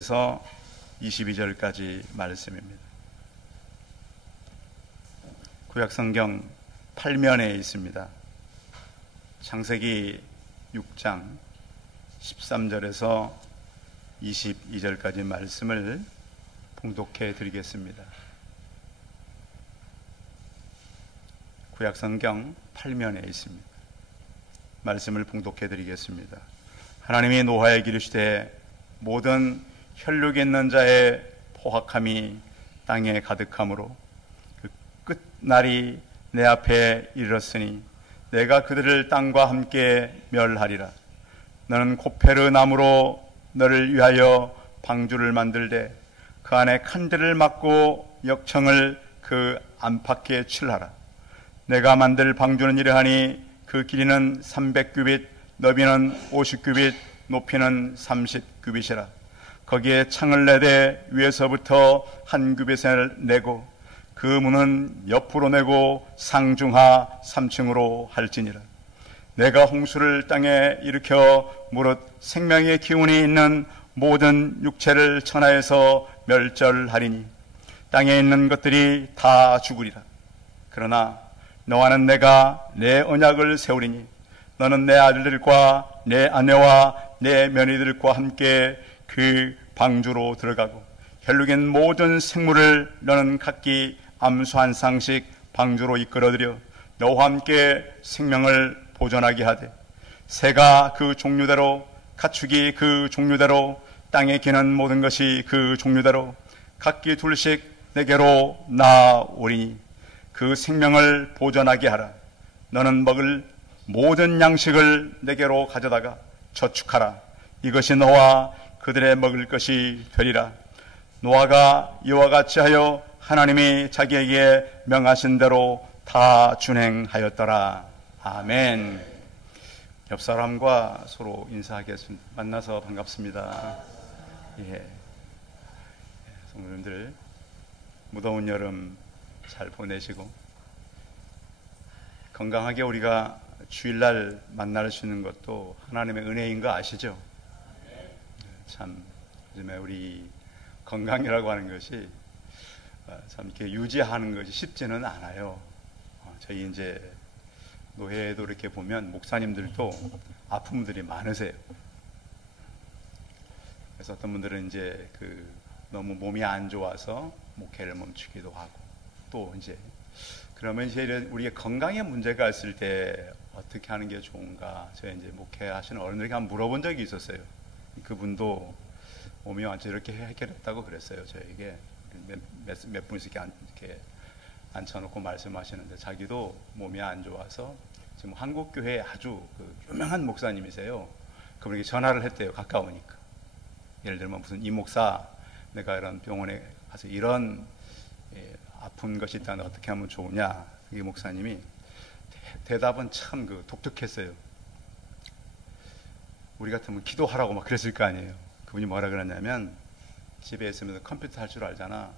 그래서 22절까지 말씀입니다. 구약성경 8면에 있습니다. 창세기 6장 13절에서 22절까지 말씀을 봉독해 드리겠습니다. 구약성경 8면에 있습니다. 말씀을 봉독해 드리겠습니다. 하나님이 노아에게 이르시되 모든 혈육 있는 자의 포악함이 땅에 가득하므로 그 끝날이 내 앞에 이르렀으니 내가 그들을 땅과 함께 멸하리라. 너는 코페르 나무로 너를 위하여 방주를 만들되 그 안에 칸들을 막고 역청을 그 안팎에 칠하라. 내가 만들 방주는 이러하니 그 길이는 300규빗, 너비는 50규빗, 높이는 30규빗이라. 거기에 창을 내되 위에서부터 한 규빗을 내고 그 문은 옆으로 내고 상중하 3층으로 할지니라. 내가 홍수를 땅에 일으켜 무릇 생명의 기운이 있는 모든 육체를 천하에서 멸절하리니 땅에 있는 것들이 다 죽으리라. 그러나 너와는 내가 내 언약을 세우리니 너는 내 아들들과 내 아내와 내 며느리들과 함께 그 방주로 들어가고 혈육인 모든 생물을 너는 각기 암수 한 쌍씩 방주로 이끌어들여 너와 함께 생명을 보존하게 하되 새가 그 종류대로 가축이 그 종류대로 땅에 기는 모든 것이 그 종류대로 각기 둘씩 내게로 나오리니 그 생명을 보존하게 하라. 너는 먹을 모든 양식을 내게로 가져다가 저축하라. 이것이 너와 그들의 먹을 것이 되리라. 노아가 이와 같이 하여 하나님이 자기에게 명하신 대로 다 준행하였더라. 아멘. 옆 사람과 서로 인사하겠습니다. 만나서 반갑습니다. 성도님들 무더운 여름 잘 보내시고 건강하게 우리가 주일날 만날 수 있는 것도 하나님의 은혜인 거 아시죠? 참 요즘에 우리 건강이라고 하는 것이 참 이렇게 유지하는 것이 쉽지는 않아요. 저희 이제 노회도 이렇게 보면 목사님들도 아픔들이 많으세요. 그래서 어떤 분들은 이제 너무 몸이 안 좋아서 목회를 멈추기도 하고 또 이제 그러면 이제 우리의 건강에 문제가 있을 때 어떻게 하는 게 좋은가? 저희 이제 목회하시는 어른들에게 한번 물어본 적이 있었어요. 그분도 몸이 완전 이렇게 해결했다고 그랬어요. 저에게 몇 분씩 이렇게 앉혀놓고 말씀하시는데 자기도 몸이 안 좋아서 지금 한국 교회에 아주 유명한 목사님이세요. 그분에게 전화를 했대요. 가까우니까. 예를 들면 무슨 이 목사, 내가 이런 병원에 가서 이런 아픈 것이 있다는데 어떻게 하면 좋으냐? 이 목사님이 대답은 참 독특했어요. 우리 같으면 기도하라고 막 그랬을 거 아니에요. 그분이 뭐라 그랬냐면 집에 있으면서 컴퓨터 할 줄 알잖아.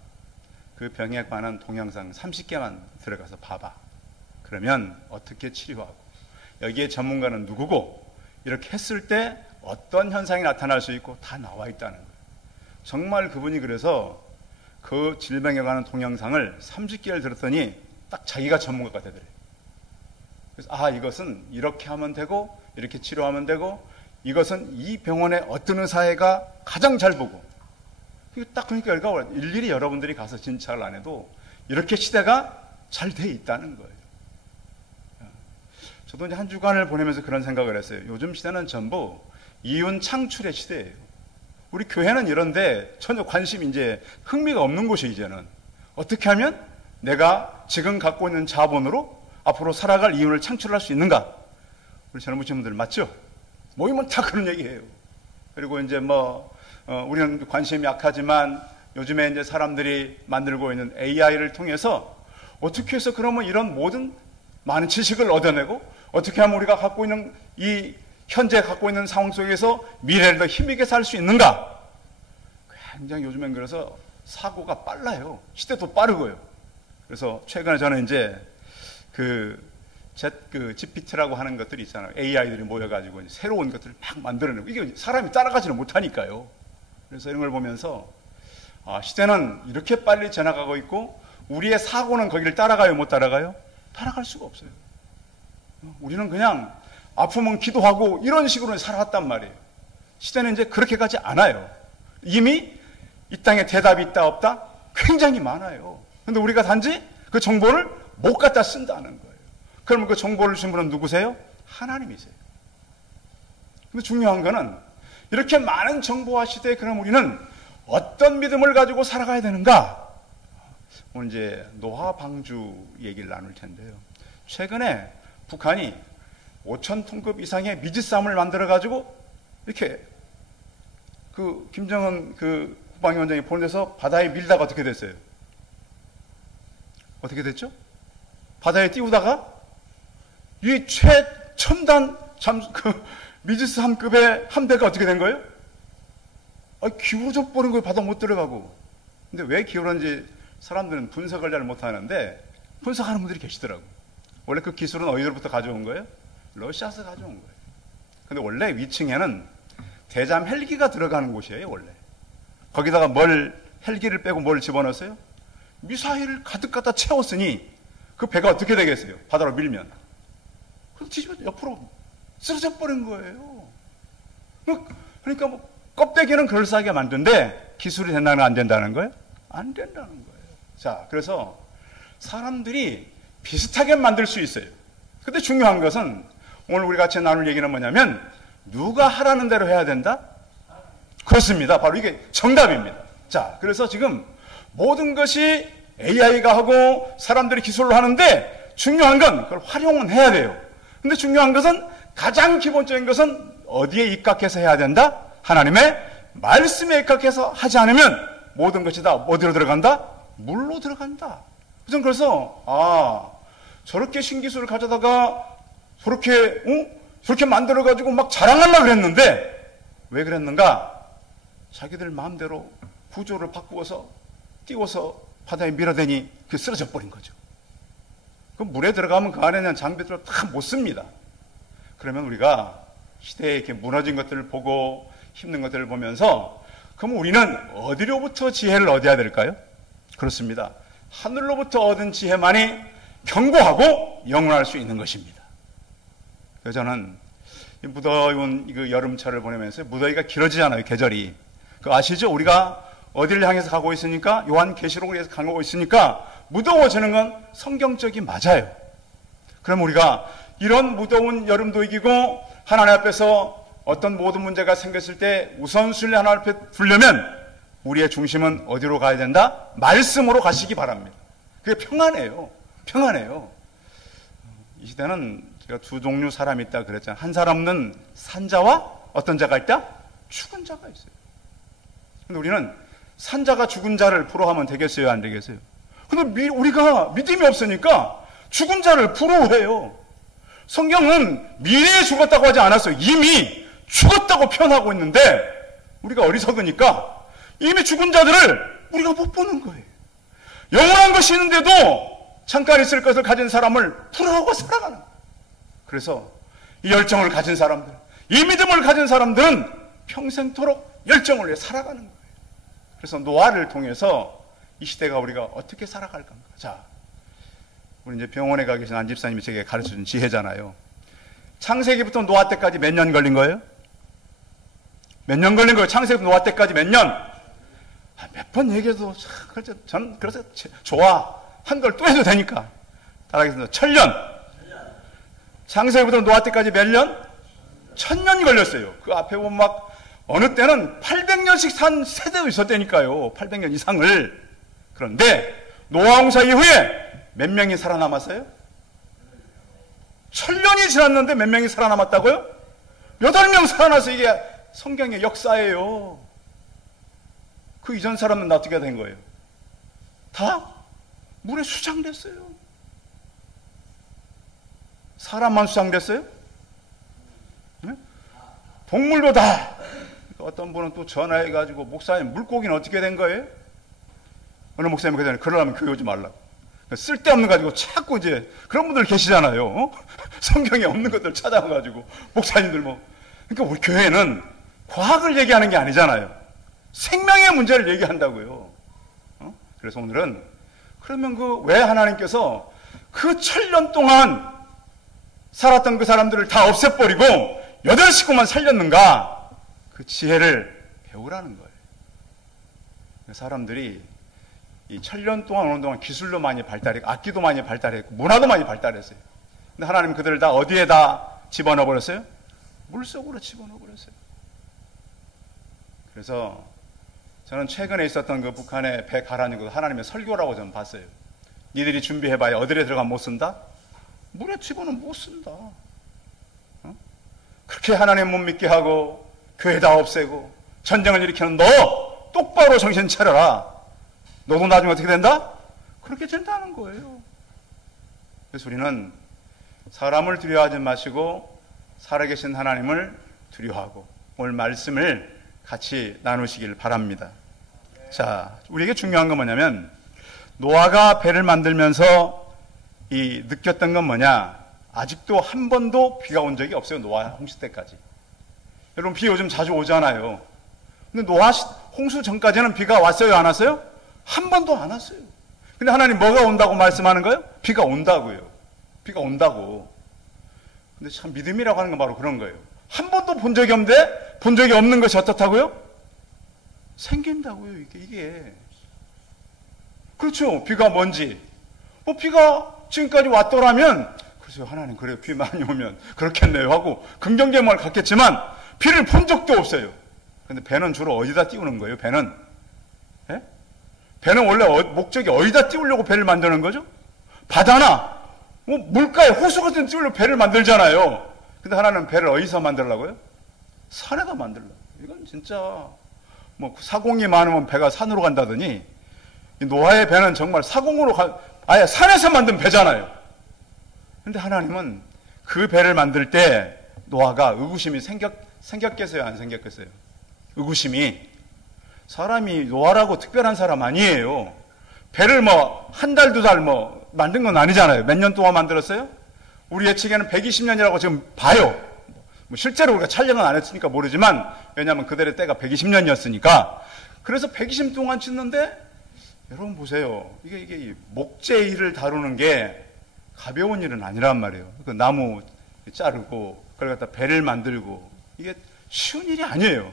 그 병에 관한 동영상 30개만 들어가서 봐봐. 그러면 어떻게 치료하고 여기에 전문가는 누구고 이렇게 했을 때 어떤 현상이 나타날 수 있고 다 나와 있다는 거예요. 정말 그분이 그래서 그 질병에 관한 동영상을 30개를 들었더니 딱 자기가 전문가가 되더래요. 그래서 이것은 이렇게 하면 되고 이렇게 치료하면 되고 이것은 이 병원의 어떤 의사가 가장 잘 보고 딱 그러니까 결과가 일일이 여러분들이 가서 진찰을 안 해도 이렇게 시대가 잘 돼 있다는 거예요. 저도 이제 한 주간을 보내면서 그런 생각을 했어요. 요즘 시대는 전부 이윤 창출의 시대예요. 우리 교회는 이런데 전혀 관심 이제 흥미가 없는 곳이 이제는 어떻게 하면 내가 지금 갖고 있는 자본으로 앞으로 살아갈 이윤을 창출할 수 있는가? 우리 젊으신 분들 맞죠? 모이면 다 그런 얘기해요. 그리고 이제 우리는 관심이 약하지만 요즘에 이제 사람들이 만들고 있는 AI를 통해서 어떻게 해서 그러면 이런 모든 많은 지식을 얻어내고 어떻게 하면 우리가 갖고 있는 이 현재 갖고 있는 상황 속에서 미래를 더 힘있게 살 수 있는가? 굉장히 요즘엔 그래서 사고가 빨라요. 시대도 빠르고요. 그래서 최근에 저는 이제 GPT라고 하는 것들이 있잖아요. AI들이 모여가지고 새로운 것들을 막 만들어내고 이게 사람이 따라가지는 못하니까요. 그래서 이런 걸 보면서 시대는 이렇게 빨리 지나가고 있고 우리의 사고는 거기를 따라가요, 못 따라가요? 따라갈 수가 없어요. 우리는 그냥 아프면 기도하고 이런 식으로 살아왔단 말이에요. 시대는 이제 그렇게 가지 않아요. 이미 이 땅에 대답이 있다 없다? 굉장히 많아요. 근데 우리가 단지 그 정보를 못 갖다 쓴다는 거예요. 그러면 그 정보를 준 분은 누구세요? 하나님이세요. 근데 중요한 거는 이렇게 많은 정보와 시대에 그럼 우리는 어떤 믿음을 가지고 살아가야 되는가? 오늘 이제 노화 방주 얘기를 나눌 텐데요. 최근에 북한이 5,000톤급 이상의 미지쌈을 만들어 가지고 이렇게 그 김정은 그 국방위원장이 보내서 바다에 밀다가 어떻게 됐어요? 어떻게 됐죠? 바다에 띄우다가 이 최첨단 미지쌈급의 함대가 어떻게 된 거예요? 기울어져 버린 거예요. 바다 못 들어가고. 근데 왜 기울었는지 사람들은 분석을 잘 못하는데 분석하는 분들이 계시더라고. 원래 그 기술은 어디로부터 가져온 거예요? 러시아에서 가져온 거예요. 근데 원래 위층에는 대잠 헬기가 들어가는 곳이에요, 원래. 거기다가 헬기를 빼고 뭘 집어넣었어요? 미사일을 가득 갖다 채웠으니 그 배가 어떻게 되겠어요? 바다로 밀면. 그래서 뒤집어 옆으로 쓰러져 버린 거예요. 그러니까 뭐 껍데기는 그럴싸하게 만든데 기술이 된다는 거 안 된다는 거예요? 안 된다는 거예요. 자, 그래서 사람들이 비슷하게 만들 수 있어요. 근데 중요한 것은 오늘 우리 같이 나눌 얘기는 뭐냐면 누가 하라는 대로 해야 된다? 그렇습니다. 바로 이게 정답입니다. 자, 그래서 지금 모든 것이 AI가 하고 사람들이 기술로 하는데 중요한 건 그걸 활용은 해야 돼요. 근데 중요한 것은 가장 기본적인 것은 어디에 입각해서 해야 된다? 하나님의 말씀에 입각해서 하지 않으면 모든 것이 다 어디로 들어간다? 물로 들어간다. 그래서 저렇게 신기술을 가져다가 저렇게 만들어가지고 막 자랑하려고 그랬는데 왜 그랬는가? 자기들 마음대로 구조를 바꾸어서 띄워서 바다에 밀어대니 그 쓰러져 버린 거죠. 그 물에 들어가면 그 안에 있는 장비들을 다 못 씁니다. 그러면 우리가 시대에 이렇게 무너진 것들을 보고 힘든 것들을 보면서 그럼 우리는 어디로부터 지혜를 얻어야 될까요? 그렇습니다. 하늘로부터 얻은 지혜만이 견고하고 영원할 수 있는 것입니다. 그래서 저는 이 무더운 그 여름철을 보내면서 무더위가 길어지잖아요, 계절이. 그 아시죠? 우리가 어디를 향해서 가고 있으니까 요한계시록을 위해서 가고 있으니까 무더워지는 건 성경적이 맞아요. 그럼 우리가 이런 무더운 여름도 이기고 하나님 앞에서 어떤 모든 문제가 생겼을 때 우선순위 하나님 앞에 두려면 우리의 중심은 어디로 가야 된다? 말씀으로 가시기 바랍니다. 그게 평안해요. 평안해요. 이 시대는 제가 두 종류 사람이 있다 그랬잖아요. 한 사람은 산자와 어떤 자가 있다? 죽은 자가 있어요. 근데 우리는 산자가 죽은 자를 부러워하면 되겠어요? 안 되겠어요? 근데 우리가 믿음이 없으니까 죽은 자를 부러워해요. 성경은 미래에 죽었다고 하지 않았어요. 이미 죽었다고 표현하고 있는데 우리가 어리석으니까 이미 죽은 자들을 우리가 못 보는 거예요. 영원한 것이 있는데도 잠깐 있을 것을 가진 사람을 부러워하고 살아가는 거예요. 그래서 이 열정을 가진 사람들, 이 믿음을 가진 사람들은 평생토록 열정을 위해 살아가는 거예요. 그래서 노아를 통해서 이 시대가 우리가 어떻게 살아갈 건가. 자, 우리 이제 병원에 가 계신 안 집사님이 제게 가르쳐준 지혜잖아요. 창세기부터 노아 때까지 몇 년 걸린 거예요? 몇 년 걸린 거예요? 창세기부터 노아 때까지 몇 년? 몇 번 얘기해도 저는 그래서 좋아. 한 걸 또 해도 되니까. 따라하겠습니다. 1000년. 창세기부터 노아 때까지 몇 년? 1000년 걸렸어요. 그 앞에 보면 막 어느 때는 800년씩 산 세대가 있었다니까요. 800년 이상을. 그런데 노아 홍사 이후에 몇 명이 살아남았어요? 1000년이 지났는데 몇 명이 살아남았다고요? 8명 살아나서 이게 성경의 역사예요. 그 이전 사람은 어떻게 된 거예요? 다 물에 수장됐어요. 사람만 수장됐어요? 네? 동물도 다. 어떤 분은 또 전화해가지고 목사님 물고기는 어떻게 된 거예요? 어느 목사님이 그러잖아요. 그러려면 교회 오지 말라고. 쓸데없는 거 가지고 자꾸 이제 그런 분들 계시잖아요. 어? 성경에 없는 것들 찾아가지고 목사님들 뭐. 그러니까 우리 교회는 과학을 얘기하는 게 아니잖아요. 생명의 문제를 얘기한다고요. 그래서 오늘은 그러면 왜 하나님께서 그 1000년 동안 살았던 그 사람들을 다 없애버리고 8식구만 살렸는가? 그 지혜를 배우라는 거예요. 사람들이 이 1000년 동안 오는 동안 기술도 많이 발달했고 악기도 많이 발달했고 문화도 많이 발달했어요. 근데 하나님 그들을 다 어디에다 집어넣어 버렸어요? 물속으로 집어넣어 버렸어요. 그래서 저는 최근에 있었던 그 북한의 배 가라앉은 거 하나님의 설교라고 저는 봤어요. 니들이 준비해봐야 어디에 들어가면 못 쓴다? 물에 집어넣으면 못 쓴다. 그렇게 하나님 못 믿게 하고 교회 다 없애고 전쟁을 일으키는 너 똑바로 정신 차려라. 너도 나중에 어떻게 된다? 그렇게 된다는 거예요. 그래서 우리는 사람을 두려워하지 마시고 살아계신 하나님을 두려워하고 오늘 말씀을 같이 나누시길 바랍니다. 자, 우리에게 중요한 건 뭐냐면 노아가 배를 만들면서 느꼈던 건 뭐냐? 아직도 한 번도 비가 온 적이 없어요. 노아 홍수 때까지. 여러분 비 요즘 자주 오잖아요. 근데 노아 홍수 전까지는 비가 왔어요? 안 왔어요? 한 번도 안 왔어요. 근데 하나님 뭐가 온다고 말씀하는 거예요? 비가 온다고요. 비가 온다고. 근데 참 믿음이라고 하는 건 바로 그런 거예요. 한 번도 본 적이 없는데 본 적이 없는 것이 어떻다고요? 생긴다고요. 이게. 그렇죠. 비가 뭔지. 비가 지금까지 왔더라면 그래서 하나님 그래요. 비 많이 오면 그렇겠네요 하고 긍정적인 말을 갖겠지만 비를 본 적도 없어요. 근데 배는 주로 어디다 띄우는 거예요? 배는? 예? 배는 원래 목적이 어디다 띄우려고 배를 만드는 거죠? 바다나 물가에 호수 같은 데 띄우려고 배를 만들잖아요. 근데 하나는 배를 어디서 만들려고요? 산에다 만들려고. 이건 진짜 사공이 많으면 배가 산으로 간다더니 이 노아의 배는 정말 사공으로 아예 산에서 만든 배잖아요. 근데 하나님은 그 배를 만들 때 노아가 의구심이 생겼겠어요? 안 생겼겠어요? 의구심이. 사람이 노아라고 특별한 사람 아니에요. 배를 한 달, 2달 만든 건 아니잖아요. 몇 년 동안 만들었어요? 우리 예측에는 120년이라고 지금 봐요. 실제로 우리가 촬영은 안 했으니까 모르지만, 왜냐하면 그들의 때가 120년이었으니까. 그래서 120년 동안 짓는데, 여러분 보세요. 이게 목재 일을 다루는 게 가벼운 일은 아니란 말이에요. 그 나무 자르고, 그걸 갖다 배를 만들고, 이게 쉬운 일이 아니에요.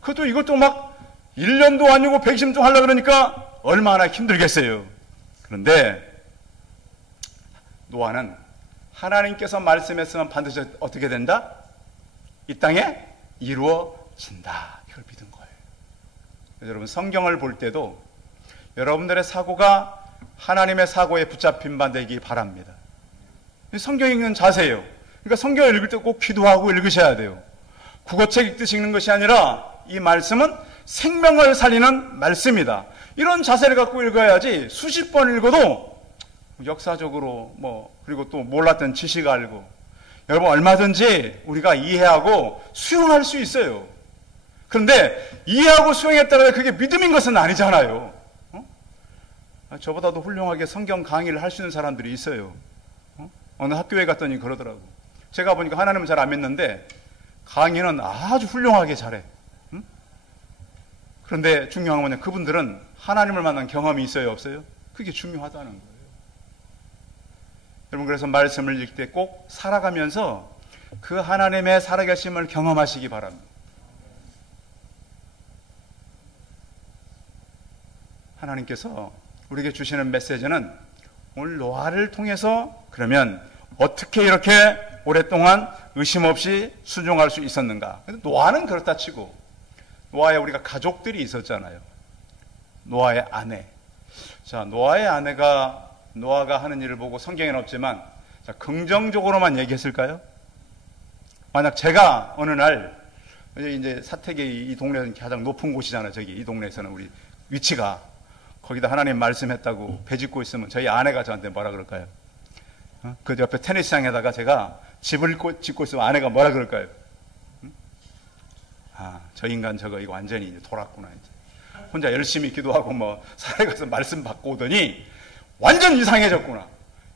그것도 이것도 1년도 아니고 120년 동안 하려고 그러니까 얼마나 힘들겠어요. 그런데 노아는 하나님께서 말씀했으면 반드시 어떻게 된다? 이 땅에 이루어진다. 이걸 믿은 거예요. 여러분 성경을 볼 때도 여러분들의 사고가 하나님의 사고에 붙잡힌 바 되기 바랍니다. 성경 읽는 자세예요. 그러니까 성경을 읽을 때 꼭 기도하고 읽으셔야 돼요. 국어책 읽듯이 읽는 것이 아니라 이 말씀은 생명을 살리는 말씀이다. 이런 자세를 갖고 읽어야지 수십 번 읽어도 역사적으로 그리고 또 몰랐던 지식 알고 여러분 얼마든지 우리가 이해하고 수용할 수 있어요. 그런데 이해하고 수용했다고 해서 그게 믿음인 것은 아니잖아요. 저보다도 훌륭하게 성경 강의를 할 수 있는 사람들이 있어요. 어느 학교에 갔더니 그러더라고. 제가 보니까 하나님은 잘 안 믿는데 강의는 아주 훌륭하게 잘해. 그런데 중요한 건 뭐냐, 그분들은 하나님을 만난 경험이 있어요, 없어요? 그게 중요하다는 거예요. 여러분 그래서 말씀을 읽을 때 꼭 살아가면서 그 하나님의 살아계심을 경험하시기 바랍니다. 하나님께서 우리에게 주시는 메시지는 오늘 노아를 통해서 그러면 어떻게 이렇게 오랫동안 의심 없이 순종할 수 있었는가? 노아는 그렇다 치고 노아에 우리가 가족들이 있었잖아요. 노아의 아내. 자, 노아의 아내가 노아가 하는 일을 보고 성경에는 없지만 자, 긍정적으로만 얘기했을까요? 만약 제가 어느 날 이제 사택이 이 동네에서는 가장 높은 곳이잖아요. 저기 이 동네에서는 우리 위치가 거기다 하나님 말씀했다고 배 짓고 있으면 저희 아내가 저한테 뭐라 그럴까요? 그 옆에 테니스장에다가 제가 집을 짓고 있으면 아내가 뭐라 그럴까요? 저 인간 저거 이거 완전히 이제 돌았구나. 이제 혼자 열심히 기도하고 산에 가서 말씀 받고 오더니 완전 이상해졌구나.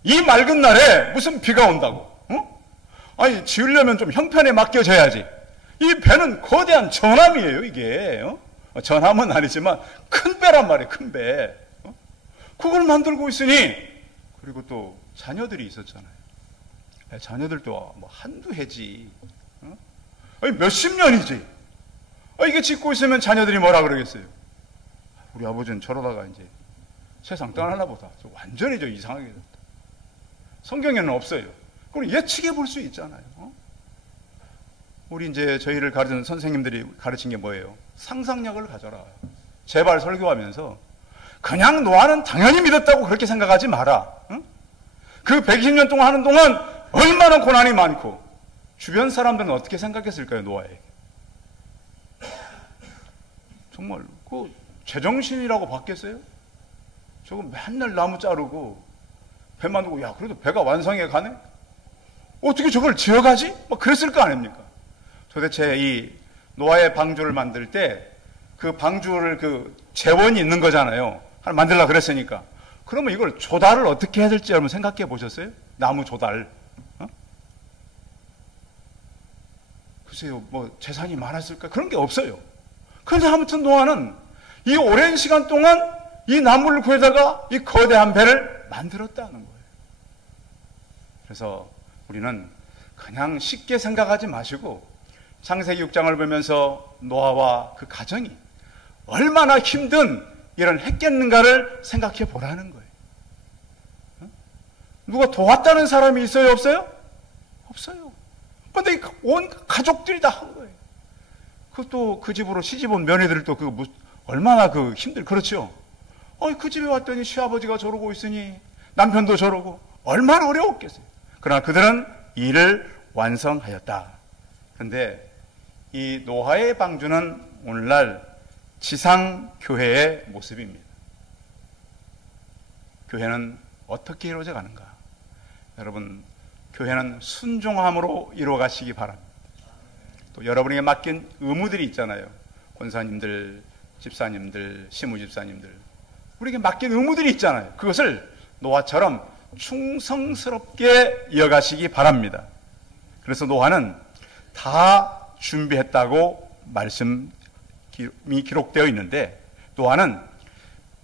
이 맑은 날에 무슨 비가 온다고? 아니 지으려면 좀 형편에 맡겨져야지. 이 배는 거대한 전함이에요. 이게 전함은 아니지만 큰 배란 말이에요. 큰 배. 그걸 만들고 있으니, 그리고 또 자녀들이 있었잖아요. 자녀들도 뭐 한두 해지, 아니 몇십 년이지. 이게 짓고 있으면 자녀들이 뭐라 그러겠어요? 우리 아버지는 저러다가 이제 세상 떠나나 보다. 완전히 이상하게 됐다. 성경에는 없어요. 그럼 예측해 볼 수 있잖아요. 우리 이제 저희를 가르치는 선생님들이 가르친 게 뭐예요? 상상력을 가져라. 제발 설교하면서 그냥 노아는 당연히 믿었다고 그렇게 생각하지 마라. 그 120년 동안 하는 동안 얼마나 고난이 많고 주변 사람들은 어떻게 생각했을까요? 노아에게. 정말 그 제정신이라고 봤겠어요? 저거 맨날 나무 자르고 배 만들고, 야 그래도 배가 완성해 가네? 어떻게 저걸 지어가지? 뭐 그랬을 거 아닙니까? 도대체 이 노아의 방주를 만들 때 그 방주를 그 재원이 있는 거잖아요. 하나 만들려고 그랬으니까. 그러면 이걸 조달을 어떻게 해야 될지 여러분 생각해 보셨어요? 나무 조달. 글쎄요, 뭐 재산이 많았을까? 그런 게 없어요. 그런데 아무튼 노아는 이 오랜 시간 동안 이 나무를 구해다가 이 거대한 배를 만들었다는 거예요. 그래서 우리는 그냥 쉽게 생각하지 마시고 창세기 6장을 보면서 노아와 그 가정이 얼마나 힘든 일을 했겠는가를 생각해 보라는 거예요. 누가 도왔다는 사람이 있어요? 없어요? 없어요. 그런데 온 가족들이 다 한 거예요. 그것도 그 집으로 시집 온 며느리들도 얼마나 그렇죠? 그 집에 왔더니 시아버지가 저러고 있으니 남편도 저러고 얼마나 어려웠겠어요. 그러나 그들은 일을 완성하였다. 그런데 이 노아의 방주는 오늘날 지상교회의 모습입니다. 교회는 어떻게 이루어져 가는가? 여러분, 교회는 순종함으로 이루어가시기 바랍니다. 또 여러분에게 맡긴 의무들이 있잖아요. 권사님들, 집사님들, 시무집사님들, 우리에게 맡긴 의무들이 있잖아요. 그것을 노아처럼 충성스럽게 이어가시기 바랍니다. 그래서 노아는 다 준비했다고 말씀이 기록되어 있는데, 노아는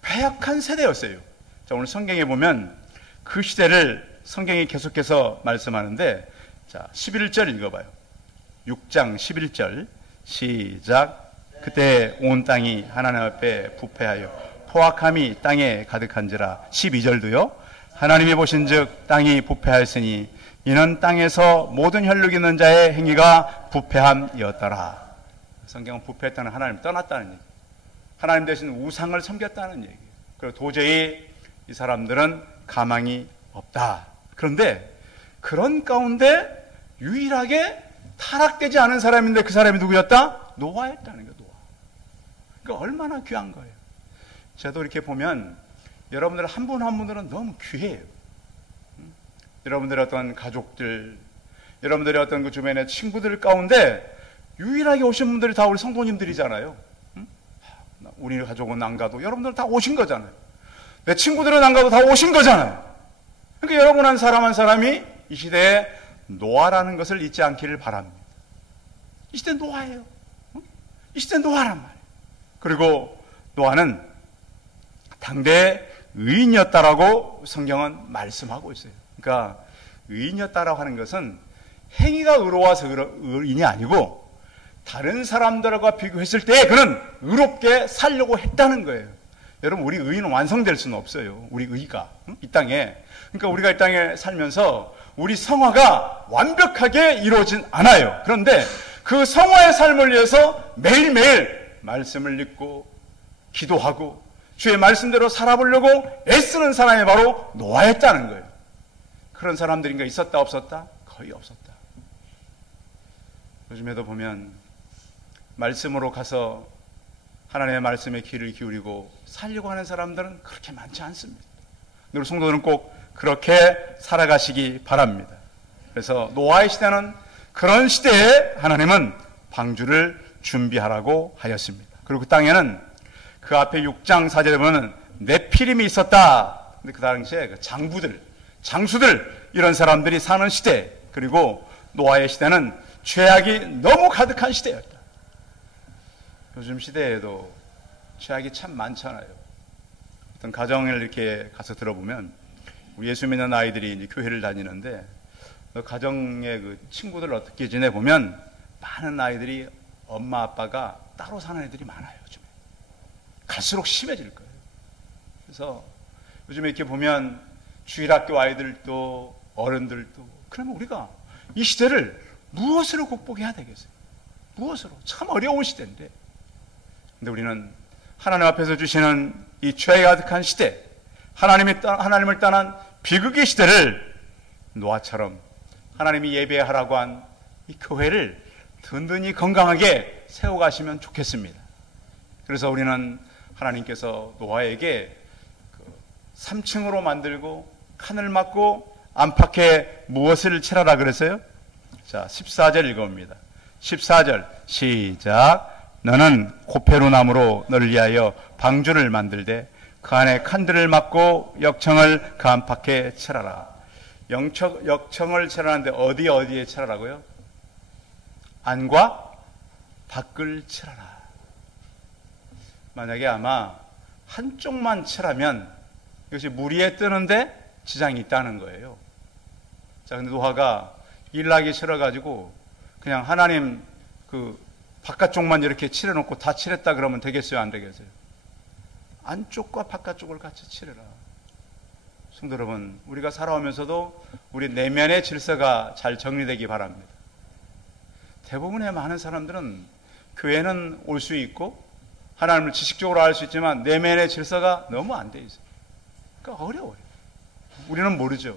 패약한 세대였어요. 자, 오늘 성경에 보면 그 시대를 성경이 계속해서 말씀하는데, 자, 11절 읽어봐요. 6장 11절 시작. 그때 온 땅이 하나님 앞에 부패하여 포악함이 땅에 가득한지라. 12절도요. 하나님이 보신즉 땅이 부패하였으니 이는 땅에서 모든 혈육 있는 자의 행위가 부패함이었더라. 성경은 부패했다는 하나님을 떠났다는 얘기, 하나님 대신 우상을 섬겼다는 얘기. 그리고 도저히 이 사람들은 가망이 없다. 그런데 그런 가운데 유일하게 타락되지 않은 사람인데 그 사람이 누구였다? 노아였다는 거예요. 노아. 그러니까 얼마나 귀한 거예요. 저도 이렇게 보면 여러분들 한 분 한 분들은 너무 귀해요. 여러분들의 어떤 가족들, 여러분들의 어떤 그 주변의 친구들 가운데 유일하게 오신 분들이 다 우리 성도님들이잖아요. 우리 가족은 안 가도 여러분들 다 오신 거잖아요. 내 친구들은 안 가도 다 오신 거잖아요. 그러니까 여러분 한 사람이 이 시대에 노아라는 것을 잊지 않기를 바랍니다. 이 시대 노아예요. 이 시대 노아란 말이에요. 그리고 노아는 당대 의인이었다라고 성경은 말씀하고 있어요. 그러니까 의인이었다라고 하는 것은 행위가 의로워서 의인이 아니고 다른 사람들과 비교했을 때 그는 의롭게 살려고 했다는 거예요. 여러분, 우리 의인은 완성될 수는 없어요. 우리 의가 이 땅에. 그러니까 우리가 이 땅에 살면서 우리 성화가 완벽하게 이루어진 않아요. 그런데 그 성화의 삶을 위해서 매일매일 말씀을 읽고 기도하고 주의 말씀대로 살아보려고 애쓰는 사람이 바로 노아였다는 거예요. 그런 사람들인가 있었다 없었다? 거의 없었다. 요즘에도 보면 말씀으로 가서 하나님의 말씀에 귀를 기울이고 살려고 하는 사람들은 그렇게 많지 않습니다. 우리 성도들은 꼭 그렇게 살아가시기 바랍니다. 그래서 노아의 시대는 그런 시대에 하나님은 방주를 준비하라고 하였습니다. 그리고 그 땅에는 그 앞에 6장 4절에 보면 네피림이 있었다. 근데 그 당시에 장부들, 장수들, 이런 사람들이 사는 시대, 그리고 노아의 시대는 죄악이 너무 가득한 시대였다. 요즘 시대에도 죄악이 참 많잖아요. 어떤 가정을 이렇게 가서 들어보면 우리 예수 믿는 아이들이 이제 교회를 다니는데 그 가정의 그 친구들 어떻게 지내보면 많은 아이들이 엄마 아빠가 따로 사는 애들이 많아요. 요즘에 갈수록 심해질 거예요. 그래서 요즘에 이렇게 보면 주일학교 아이들도 어른들도, 그러면 우리가 이 시대를 무엇으로 극복해야 되겠어요? 무엇으로? 참 어려운 시대인데, 근데 우리는 하나님 앞에서 주시는 이 죄에 가득한 시대, 하나님을 떠난 비극의 시대를 노아처럼 하나님이 예배하라고 한 이 교회를 든든히 건강하게 세워가시면 좋겠습니다. 그래서 우리는 하나님께서 노아에게 3층으로 만들고 칸을 막고 안팎에 무엇을 칠하라 그랬어요? 자, 14절 읽어봅니다. 14절 시작. 너는 코페루 나무로 너를 위하여 방주를 만들되 그 안에 칸들을 막고 역청을 그 안팎에 칠하라. 역청을 칠하는데 어디에 칠하라고요? 안과 밖을 칠하라. 만약에 아마 한쪽만 칠하면 이것이 무리에 뜨는데 지장이 있다는 거예요. 자, 근데 노아가 일하기 싫어가지고 그냥 하나님 그 바깥쪽만 이렇게 칠해놓고 다 칠했다 그러면 되겠어요? 안 되겠어요? 안쪽과 바깥쪽을 같이 칠해라. 성도 여러분, 우리가 살아오면서도 우리 내면의 질서가 잘 정리되기 바랍니다. 대부분의 많은 사람들은 교회는 올 수 있고 하나님을 지식적으로 알 수 있지만 내면의 질서가 너무 안 돼 있어요. 그러니까 어려워요. 우리는 모르죠.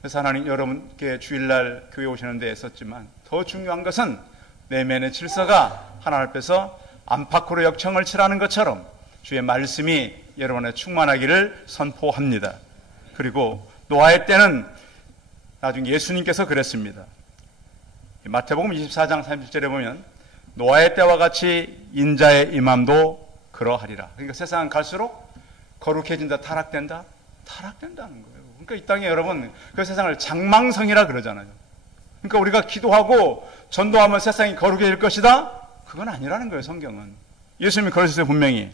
그래서 하나님 여러분께 주일날 교회 오시는 데 애썼지만 더 중요한 것은 내면의 질서가 하나님 앞에서 안팎으로 역청을 칠하는 것처럼 주의 말씀이 여러분의 충만하기를 선포합니다. 그리고 노아의 때는 나중에 예수님께서 그랬습니다. 마태복음 24장 30절에 보면 노아의 때와 같이 인자의 임함도 그러하리라. 그러니까 세상은 갈수록 거룩해진다, 타락된다? 타락된다는 거예요. 그러니까 이 땅에 여러분 그 세상을 장망성이라 그러잖아요. 그러니까 우리가 기도하고 전도하면 세상이 거룩해질 것이다? 그건 아니라는 거예요. 성경은. 예수님이 그러셨어요. 분명히.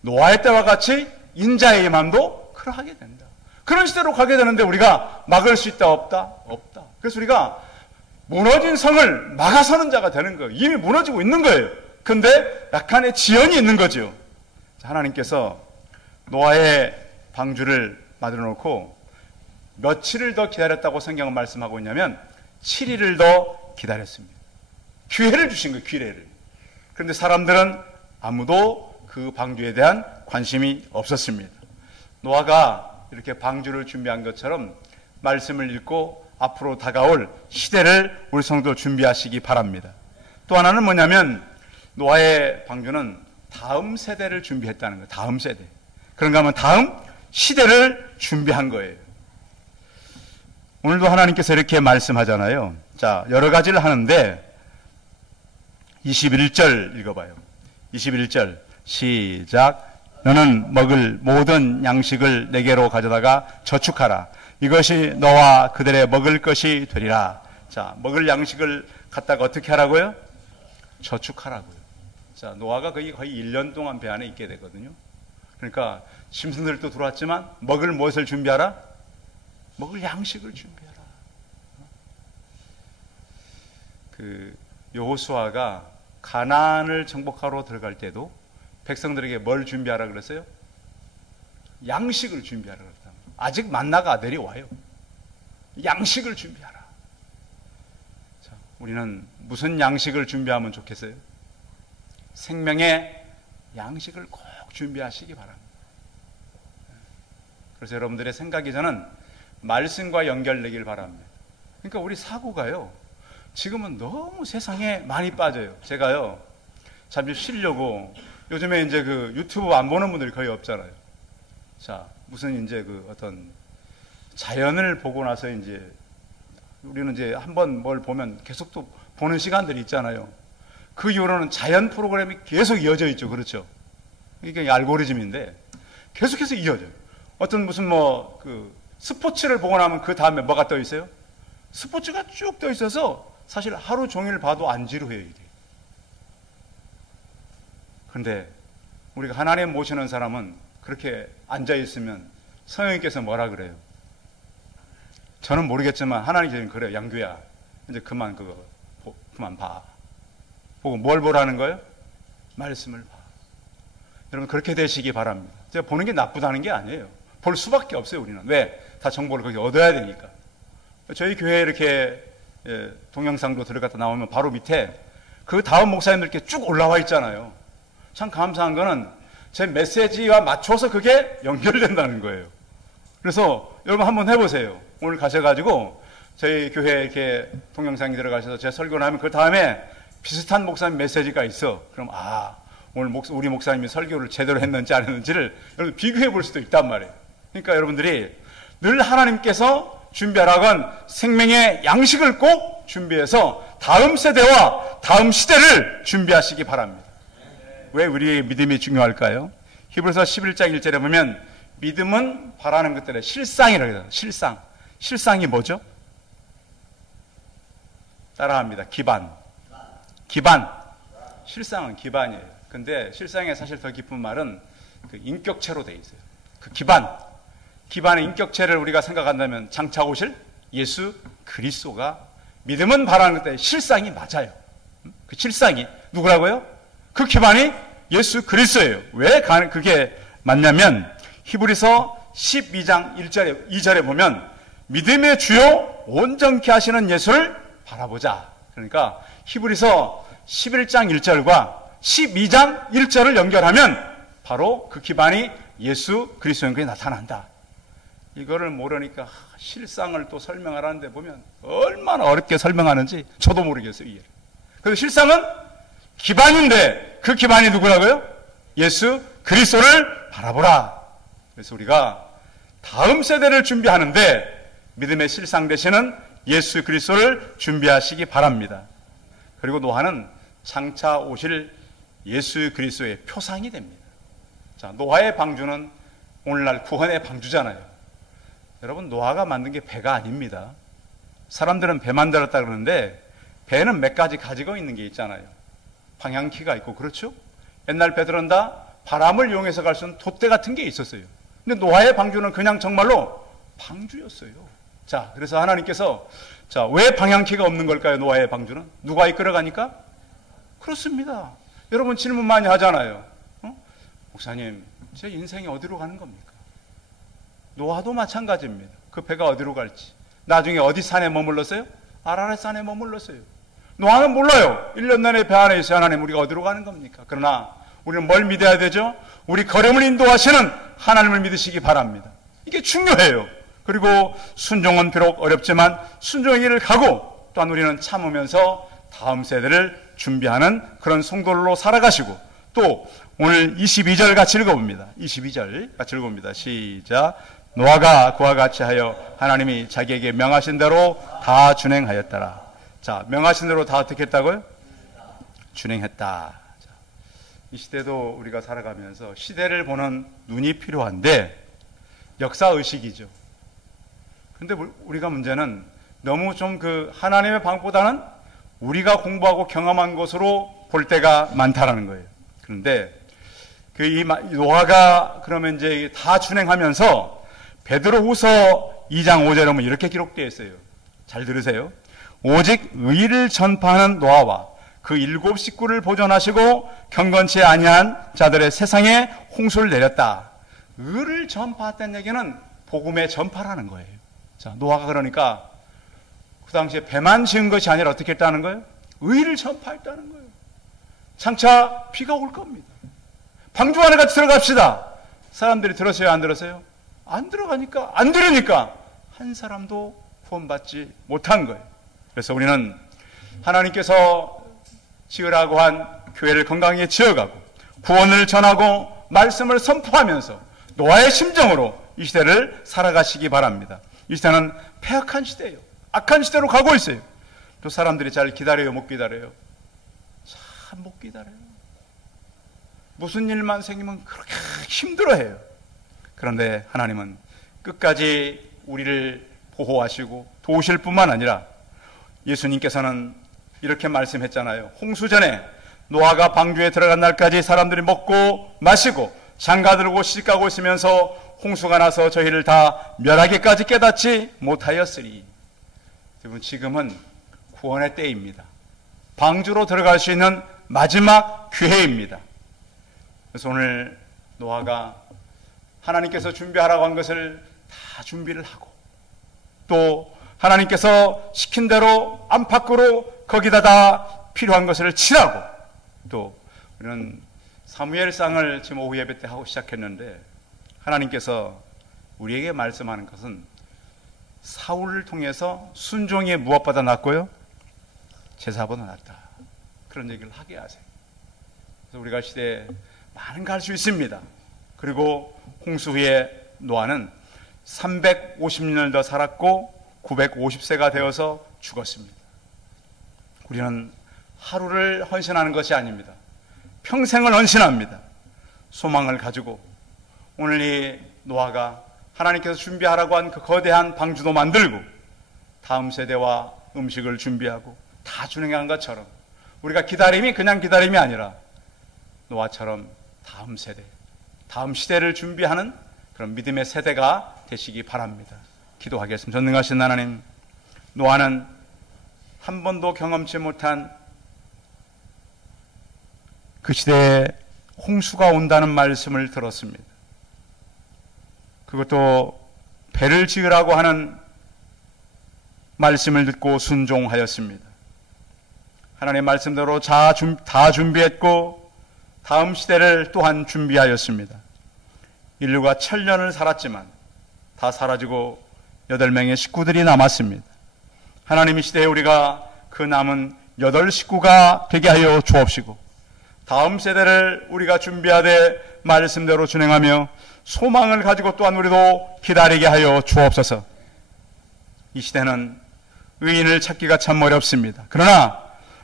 노아의 때와 같이 인자의 임함도 그러하게 된다. 그런 시대로 가게 되는데 우리가 막을 수 있다 없다? 없다. 그래서 우리가 무너진 성을 막아서는 자가 되는 거예요. 이미 무너지고 있는 거예요. 근데 약간의 지연이 있는 거죠. 하나님께서 노아의 방주를 만들어 놓고 며칠을 더 기다렸다고 성경은 말씀하고 있냐면 7일을 더 기다렸습니다. 기회를 주신 거예요. 기회를. 그런데 사람들은 아무도 그 방주에 대한 관심이 없었습니다. 노아가 이렇게 방주를 준비한 것처럼 말씀을 읽고 앞으로 다가올 시대를 우리 성도 준비하시기 바랍니다. 또 하나는 뭐냐면 노아의 방주는 다음 세대를 준비했다는 거예요. 다음 세대. 그런가 하면 다음 시대를 준비한 거예요. 오늘도 하나님께서 이렇게 말씀하잖아요. 자, 여러 가지를 하는데 21절 읽어봐요. 21절 시작. 너는 먹을 모든 양식을 내게로 가져다가 저축하라. 이것이 너와 그들의 먹을 것이 되리라. 자, 먹을 양식을 갖다가 어떻게 하라고요? 저축하라고요. 자, 노아가 거의 1년 동안 배 안에 있게 되거든요. 그러니까 짐승들도 들어왔지만 먹을 무엇을 준비하라? 먹을 양식을 준비하라. 그 여호수아가 가나안을 정복하러 들어갈 때도 백성들에게 뭘 준비하라 그랬어요? 양식을 준비하라 그랬다. 아직 만나가 내려와요. 양식을 준비하라. 자, 우리는 무슨 양식을 준비하면 좋겠어요? 생명의 양식을 꼭 준비하시기 바랍니다. 그래서 여러분들의 생각이 저는 말씀과 연결되길 바랍니다. 그러니까 우리 사고가요, 지금은 너무 세상에 많이 빠져요. 제가요, 잠시 쉬려고 요즘에 이제 그 유튜브 안 보는 분들이 거의 없잖아요. 자, 무슨 이제 그 어떤 자연을 보고 나서 이제 우리는 이제 한번 뭘 보면 계속 또 보는 시간들이 있잖아요. 그 이후로는 자연 프로그램이 계속 이어져 있죠. 그렇죠? 이게 알고리즘인데 계속해서 이어져요. 어떤 무슨 뭐 그 스포츠를 보고 나면 그 다음에 뭐가 떠 있어요? 스포츠가 쭉 떠 있어서 사실 하루 종일 봐도 안 지루해요, 이게. 그런데 우리가 하나님 모시는 사람은 그렇게 앉아있으면 성령님께서 뭐라 그래요? 저는 모르겠지만 하나님께서는 그래요. 양규야, 이제 그만 봐. 보고 뭘 보라는 거예요? 말씀을 봐. 여러분 그렇게 되시기 바랍니다. 제가 보는 게 나쁘다는 게 아니에요. 볼 수밖에 없어요. 우리는. 왜? 다 정보를 거기 얻어야 되니까. 저희 교회에 이렇게 동영상도 들어갔다 나오면 바로 밑에 그 다음 목사님들께 쭉 올라와 있잖아요. 참 감사한 거는 제 메시지와 맞춰서 그게 연결된다는 거예요. 그래서 여러분 한번 해보세요. 오늘 가셔가지고 저희 교회에 이렇게 동영상이 들어가셔서 제가 설교를 하면 그 다음에 비슷한 목사님 메시지가 있어. 그럼 오늘 우리 목사님이 설교를 제대로 했는지 안 했는지를 여러분 비교해 볼 수도 있단 말이에요. 그러니까 여러분들이 늘 하나님께서 준비하라건 생명의 양식을 꼭 준비해서 다음 세대와 다음 시대를 준비하시기 바랍니다. 왜 우리의 믿음이 중요할까요? 히브리서 11장 1절에 보면 믿음은 바라는 것들의 실상이라고 해요. 실상이 뭐죠? 따라합니다. 기반. 실상은 기반이에요. 근데 실상에 사실 더 깊은 말은 그 인격체로 돼 있어요. 그 기반의 인격체를 우리가 생각한다면 장차 오실 예수 그리스도가 믿음은 바라는 것들의 실상이 맞아요. 그 실상이 누구라고요? 그 기반이 예수 그리스도예요. 왜 그게 맞냐면 히브리서 12장 2절에 보면 믿음의 주요 온전케 하시는 예수를 바라보자. 그러니까 히브리서 11장 1절과 12장 1절을 연결하면 바로 그 기반이 예수 그리스도인 것이 나타난다. 이거를 모르니까 실상을 또 설명하라는데 보면 얼마나 어렵게 설명하는지 저도 모르겠어요. 이해를. 그래서 실상은 기반인데 그 기반이 누구라고요? 예수 그리스도를 바라보라. 그래서 우리가 다음 세대를 준비하는데 믿음의 실상 되시는 예수 그리스도를 준비하시기 바랍니다. 그리고 노아는 장차 오실 예수 그리스도의 표상이 됩니다. 자, 노아의 방주는 오늘날 구원의 방주잖아요. 여러분 노아가 만든 게 배가 아닙니다. 사람들은 배 만들었다 그러는데 배는 몇 가지 가지고 있는 게 있잖아요. 방향키가 있고 그렇죠? 옛날 배들은 다 바람을 이용해서 갈 수 있는 돛대 같은 게 있었어요. 근데 노아의 방주는 그냥 정말로 방주였어요. 자, 그래서 하나님께서 왜 방향키가 없는 걸까요? 노아의 방주는? 누가 이끌어가니까? 그렇습니다. 여러분 질문 많이 하잖아요. 목사님, 제 인생이 어디로 가는 겁니까? 노아도 마찬가지입니다. 그 배가 어디로 갈지. 나중에 어디 산에 머물렀어요? 아라랏 산에 머물렀어요. 노아는 몰라요. 1년 내내 배 안에 있어요. 하나님, 우리가 어디로 가는 겁니까? 그러나 우리는 뭘 믿어야 되죠? 우리 걸음을 인도하시는 하나님을 믿으시기 바랍니다. 이게 중요해요. 그리고 순종은 비록 어렵지만 순종의 길을 가고 또한 우리는 참으면서 다음 세대를 준비하는 그런 성도로 살아가시고 또 오늘 22절 같이 읽어봅니다. 22절 같이 읽어봅니다. 시작. 노아가 그와 같이 하여 하나님이 자기에게 명하신 대로 다 준행하였더라. 자, 명하신 대로 다 어떻게 했다고요? 준행했다. 자, 이 시대도 우리가 살아가면서 시대를 보는 눈이 필요한데 역사의식이죠. 근데 우리가 문제는 너무 좀 그 하나님의 방법보다는 우리가 공부하고 경험한 것으로 볼 때가 많다라는 거예요. 그런데 이 노아가 그러면 이제 다 준행하면서 베드로후서 2장 5절에 보면 이렇게 기록되어 있어요. 잘 들으세요. 오직 의를 전파하는 노아와 그 7 식구를 보존하시고 경건치 아니한 자들의 세상에 홍수를 내렸다. 의를 전파했다는 얘기는 복음의 전파라는 거예요. 자, 노아가 그러니까 그 당시에 배만 지은 것이 아니라 어떻게 했다는 거예요? 의를 전파했다는 거예요. 장차 비가 올 겁니다. 방주 안에 같이 들어갑시다. 사람들이 들었어요? 안 들었어요? 안 들어가니까, 안 들으니까 한 사람도 구원받지 못한 거예요. 그래서 우리는 하나님께서 지으라고 한 교회를 건강하게 지어가고 구원을 전하고 말씀을 선포하면서 노아의 심정으로 이 시대를 살아가시기 바랍니다. 이 시대는 패악한 시대예요. 악한 시대로 가고 있어요. 또 사람들이 잘 기다려요? 못 기다려요? 참 못 기다려요. 무슨 일만 생기면 그렇게 힘들어해요. 그런데 하나님은 끝까지 우리를 보호하시고 도우실 뿐만 아니라 예수님께서는 이렇게 말씀했잖아요. 홍수 전에 노아가 방주에 들어간 날까지 사람들이 먹고 마시고 장가들고 시집가고 있으면서 홍수가 나서 저희를 다 멸하기까지 깨닫지 못하였으리. 여러분, 지금은 구원의 때입니다. 방주로 들어갈 수 있는 마지막 기회입니다. 그래서 오늘 노아가 하나님께서 준비하라고 한 것을 다 준비를 하고, 또 하나님께서 시킨 대로 안팎으로 거기다 다 필요한 것을 칠하고, 또 우리는 사무엘상을 지금 오후 예배 때 하고 시작했는데, 하나님께서 우리에게 말씀하는 것은 사울을 통해서 순종에 무엇보다 낫고요, 제사보다 낫다, 그런 얘기를 하게 하세요. 그래서 우리가 시대에 많은 갈 수 있습니다. 그리고 홍수 후에 노아는 350년을 더 살았고 950세가 되어서 죽었습니다. 우리는 하루를 헌신하는 것이 아닙니다. 평생을 헌신합니다. 소망을 가지고 오늘 이 노아가 하나님께서 준비하라고 한 그 거대한 방주도 만들고 다음 세대와 음식을 준비하고 다 준행한 것처럼 우리가 기다림이 그냥 기다림이 아니라 노아처럼 다음 세대, 다음 시대를 준비하는 그런 믿음의 세대가 되시기 바랍니다. 기도하겠습니다. 전능하신 하나님, 노아는 한 번도 경험치 못한 그 시대에 홍수가 온다는 말씀을 들었습니다. 그것도 배를 지으라고 하는 말씀을 듣고 순종하였습니다. 하나님의 말씀대로 다 준비했고 다음 시대를 또한 준비하였습니다. 인류가 1000년을 살았지만 다 사라지고 8명의 식구들이 남았습니다. 하나님, 이 시대에 우리가 그 남은 8 식구가 되게 하여 주옵시고 다음 세대를 우리가 준비하되 말씀대로 준행하며 소망을 가지고 또한 우리도 기다리게 하여 주옵소서. 이 시대는 의인을 찾기가 참 어렵습니다. 그러나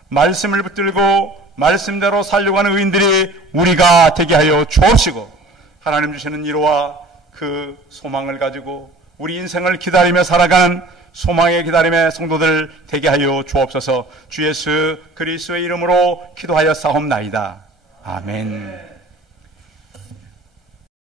말씀을 붙들고 말씀대로 살려고 하는 의인들이 우리가 되게 하여 주옵시고 하나님 주시는 위로와 그 소망을 가지고 우리 인생을 기다리며 살아가는 소망의 기다림의 성도들 되게 하여 주옵소서. 주 예수 그리스도의 이름으로 기도하여 싸움나이다. 아멘.